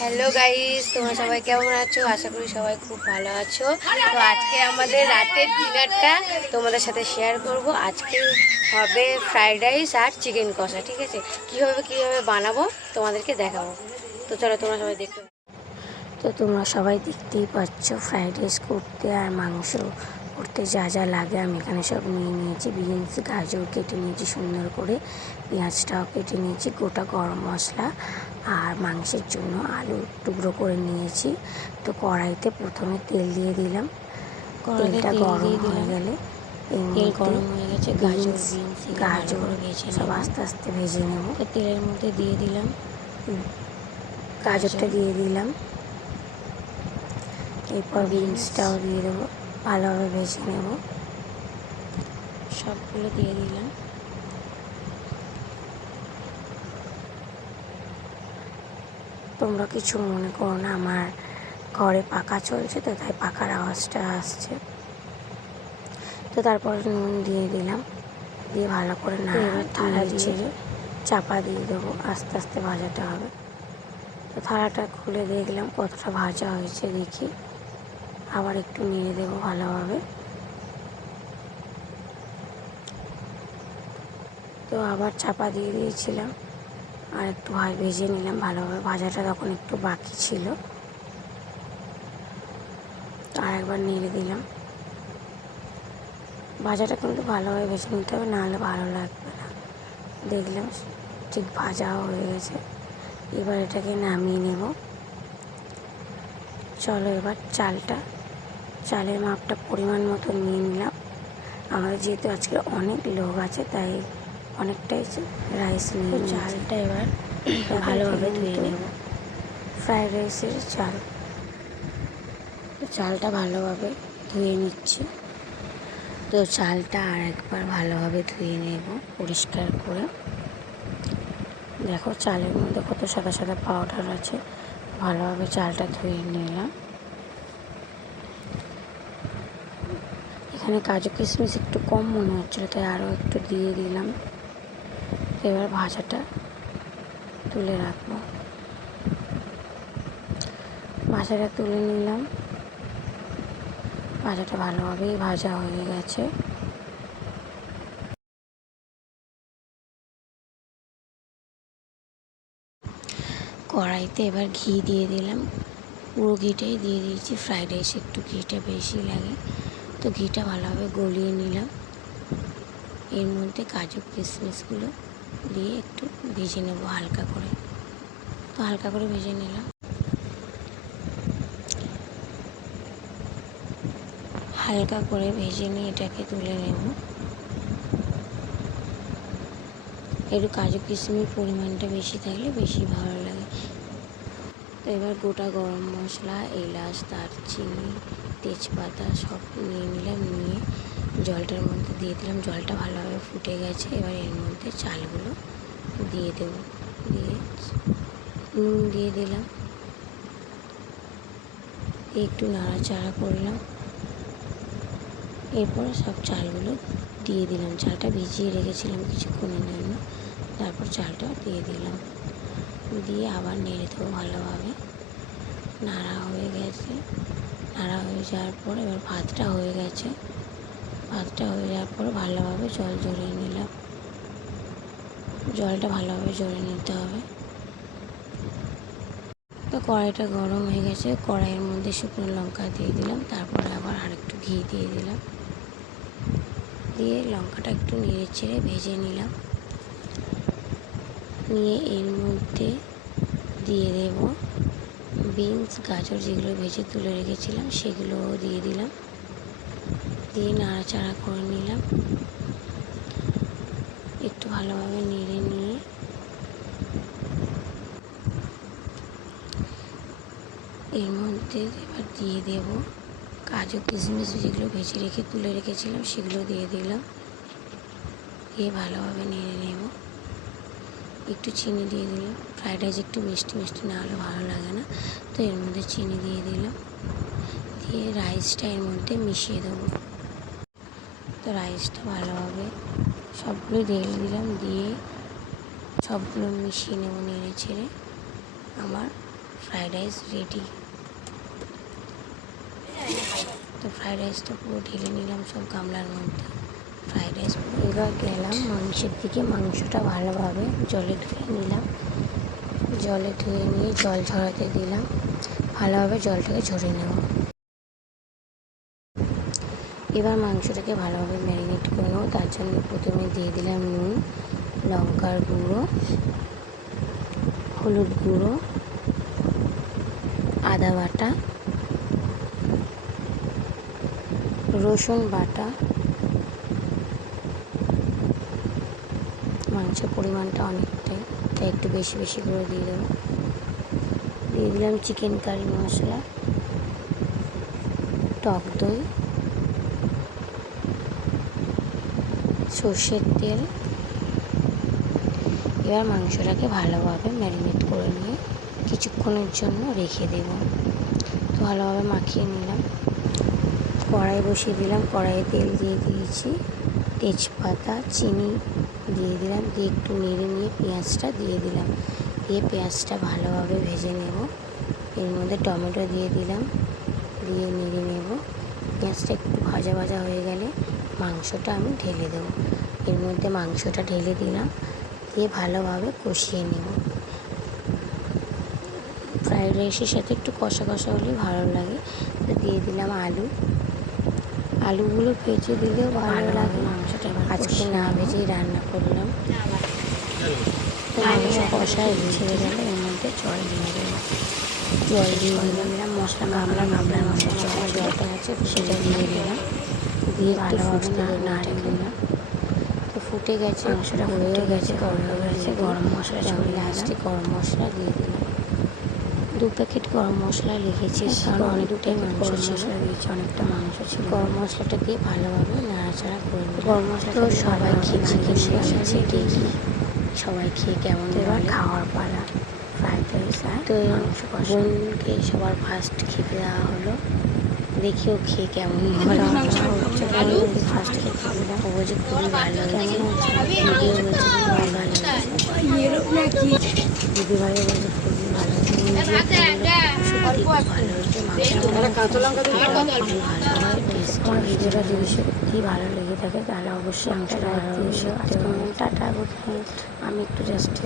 Hello guys, তোমরা সবাই কেমন আছো? আশা করি সবাই খুব ভালো আছো। তো আজকে আমাদের রাতের ডিনারটা তোমাদের সাথে শেয়ার করব। আজকে হবে ফ্রাইড রাইস আর চিকেন কষা, ঠিক আছে? কীভাবে বানাবো তোমাদেরকে দেখাবো। তো চলো তোমরা সবাই দেখতে। তো তোমরা সবাই দেখতেই পাচ্ছ ফ্রাইড রাইস করতে আর মাংস করতে যা যা লাগে আমি এখানে সব নিয়ে নিয়েছি। বিনস, গাজর কেটে নিয়েছি সুন্দর করে, পেঁয়াজটাও কেটে নিয়েছি, গোটা গরম মশলা আর মাংসের জন্য আলু টুকরো করে নিয়েছি। তো কড়াইতে প্রথমে তেল দিয়ে দিলাম। তেলটা গরম হয়ে গেলে তেল গরম হয়ে গেছে, গাজর সব আস্তে আস্তে ভেজে নেব। তো তেলের মধ্যে দিয়ে দিলাম গাজরটা, দিয়ে দিলাম, এরপর বিনসটাও দিয়ে দেবো, ভালোভাবে ভেজে নেব। সবগুলো দিয়ে দিলাম। তোমরা কিছু মনে করো না, আমার ঘরে পাখা চলছে তো তাই পাখার আওয়াজটা আসছে। তো তারপর নুন দিয়ে দিলাম, দিয়ে ভালো করে থালা দিয়ে চাপা দিয়ে দেবো, আস্তে আস্তে ভাজাটা হবে। তো থালাটা খুলে দেখলাম কতটা ভাজা হয়েছে, দেখি আবার একটু নেড়ে দেবো ভালোভাবে। তো আবার চাপা দিয়ে দিয়েছিলাম, আর একটু ভেজে নিলাম ভালোভাবে। ভাজাটা তখন একটু বাকি ছিল, তো আর একবার নেড়ে দিলাম। ভাজাটা কিন্তু ভালোভাবে ভেজে নিতে হবে, নাহলে ভালো লাগবে না। দেখলাম ঠিক ভাজাও হয়ে গেছে, এবার এটাকে নামিয়ে নেব। চলো এবার চালের মাপটা পরিমাণ মতো নিয়ে নিলাম। আমাদের যেহেতু আজকে অনেক লোক আছে তাই অনেকটাই রাইস নিয়ে চালটা এবার ভালোভাবে ধুয়ে নেব। ফ্রাইড রাইসের চাল, তো চালটা ভালোভাবে ধুয়ে নিচ্ছি। তো চালটা আর একবার ভালোভাবে ধুয়ে নেব পরিষ্কার করে। দেখো চালের মধ্যে কত সাদা সাদা পাউডার আছে। ভালোভাবে চালটা ধুয়ে নিলাম। এখানে কাজু কিশমিশ একটু কম মনে হচ্ছিলো তাই আরও একটু দিয়ে দিলাম। এবার ভাজাটা তুলে রাখবো। ভাজাটা তুলে নিলাম। ভাজাটা ভালোভাবেই ভাজা হয়ে গেছে। কড়াইতে এবার ঘি দিয়ে দিলাম, পুরো ঘিটাই দিয়ে দিয়েছি। ফ্রাইড রাইসে একটু ঘিটা বেশি লাগে, তো ঘিটা ভালোভাবে গলিয়ে নিলাম। এর মধ্যে কাজু কিশমিশগুলো দিয়ে একটু ভেজে নেব হালকা করে। তো হালকা করে ভেজে নিলাম। হালকা করে ভেজে নিয়ে এটাকে তুলে নেব। একটু কাজু কিশমিশ পরিমাণটা বেশি থাকলে বেশি ভালো লাগে। তো এবার গোটা গরম মশলা, এলাচ, দারচিনি, তেজপাতা সব নিয়ে নিলাম। নিয়ে জলটার মধ্যে দিয়ে দিলাম। জলটা ভালোভাবে ফুটে গেছে, এবার এর মধ্যে চালগুলো দিয়ে দেব। দিয়ে নুন দিয়ে দিলাম, একটু নাড়াচাড়া করলাম। এরপর সব চালগুলো দিয়ে দিলাম। চালটা ভিজিয়ে রেখেছিলাম কিছুক্ষণের জন্য, তারপর চালটা দিয়ে দিলাম। দিয়ে আবার নেড়ে দেবো ভালোভাবে। নাড়া হয়ে গেছে। নাড়া হয়ে যাওয়ার পর এবার ভাতটা হয়ে গেছে। ভাতটা হয়ে যাওয়ার পর ভালোভাবে জল ঝরিয়ে নিলাম। জলটা ভালোভাবে ঝরিয়ে নিতে হবে। তো কড়াইটা গরম হয়ে গেছে, কড়াইয়ের মধ্যে শুকনো লঙ্কা দিয়ে দিলাম। তারপরে আবার আরেকটু ঘি দিয়ে দিলাম। দিয়ে লঙ্কাটা একটু নেড়ে চেড়ে ভেজে নিলাম। নিয়ে এর মধ্যে দিয়ে দেব বিনস, গাজর যেগুলো ভেজে তুলে রেখেছিলাম সেগুলোও দিয়ে দিলাম। দিয়ে নাড়াচাড়া করে নিলাম। একটু ভালোভাবে নেড়ে নিয়ে এর মধ্যে এবার দিয়ে দেব কাজু কিশমিশ যেগুলো ভেজে তুলে রেখেছিলাম সেগুলো দিয়ে দিলাম। দিয়ে ভালোভাবে নেড়ে নেব। একটু চিনি দিয়ে দিলাম। ফ্রাইড রাইস একটু মিষ্টি মিষ্টি না হলে ভালো লাগে না, তো এর মধ্যে চিনি দিয়ে দিলাম। দিয়ে রাইসটা এর মধ্যে মিশিয়ে দেবো। তো রাইসটা ভালোভাবে সবগুলো ঢেলে দিলাম। দিয়ে সবগুলো মিশিয়ে নেব নেড়ে ছেড়ে। আমার ফ্রাইড রাইস রেডি। তো ফ্রাইড রাইসটা পুরো ঢেলে নিলাম সব গামলার মধ্যে। ফ্রাইড রাইস এবার গেলাম মাংসের দিকে। মাংসটা ভালোভাবে জলে ধুয়ে নিলাম। জলে ধুয়ে নিয়ে জল ঝরাতে দিলাম, ভালোভাবে জলটাকে ঝরিয়ে নেব। এবার মাংসটাকে ভালোভাবে ম্যারিনেট করে নেবো। তার জন্য প্রথমে দিয়ে দিলাম নুন, লঙ্কার গুঁড়ো, হলুদ গুঁড়ো, আদা বাটা, রসুন বাটা। মাংসের পরিমাণটা অনেকটাই, তাই একটু বেশি বেশি করে দিয়ে দেবো। দিয়ে দিলাম চিকেন কারি মশলা, টক দই, সর্ষের তেল। এবার মাংসটাকে ভালোভাবে ম্যারিনেট করে নিয়ে কিছুক্ষণের জন্য রেখে দেব। তো ভালোভাবে মাখিয়ে নিলাম। কড়াই বসিয়ে দিলাম, কড়াইয়ে তেল দিয়ে দিয়েছি, তেজপাতা, চিনি দিয়ে দিলাম, দিয়ে একটু নেড়ে নিয়ে পেঁয়াজটা দিয়ে দিলাম। দিয়ে পেঁয়াজটা ভালোভাবে ভেজে নেব। এর মধ্যে টমেটো দিয়ে দিলাম, দিয়ে নেড়ে নেব। পেঁয়াজটা একটু ভাজা ভাজা হয়ে গেলে মাংসটা আমি ঢেলে দেবো। এর মধ্যে মাংসটা ঢেলে দিলাম, দিয়ে ভালোভাবে কষিয়ে নেব। ফ্রাইড রাইসের সাথে একটু কষা কষা হলে ভালো লাগে। তো দিয়ে দিলাম আলুগুলো ভেজে দিলেও ভালো লাগে। মাংসটা আজকে না ভেজেই রান্না করলাম। তো মাংস কষা ছেড়ে গেলে এর মধ্যে জল দিয়ে দিলাম। জল দিয়ে দিলাম, মশলা গামলার মধ্যে জলটা আছে সেটা দিয়ে দিলাম, দিয়ে ভালোভাবে নাড়ে দিলাম। তো ফুটে গেছে, মাংসটা হয়েও গেছে, গরম মশলা ছড়িয়ে লাস্টে গরম মশলা দিয়ে দিলাম। 2 প্যাকেট গরম মশলা লিখেছি, কারণ অনেকটাই মাংস ছিল, অনেকটা মাংস ছিল। গরম মশলাটা দিয়ে ভালোভাবে নাড়াচাড়া করে নিই। গরম মশলা তো সবাই খেয়ে দেখি সবাই খেয়ে কেমন এবার খাওয়ার পালা। ফ্রাইড রাইস তো বোনকে সবার ফার্স্ট খেতে দেওয়া হলো, দেখিও খেয়ে কেমন ফার্স্ট খেতে দিলাম। ও বলছে খুবই ভালো হয়েছে, ভিডিও বলছে খুবই ভালো হয়েছে, দিদিভাই বলছে খুবই ভালো হয়েছে, সত্যি খুব ভালো হয়েছে। আমার ভিডিওটা যদি সত্যি ভালো লেগে থাকে তাহলে অবশ্যই মাংসটা ভালো হয়েছে। Tata, good night. আমি একটু জাস্ট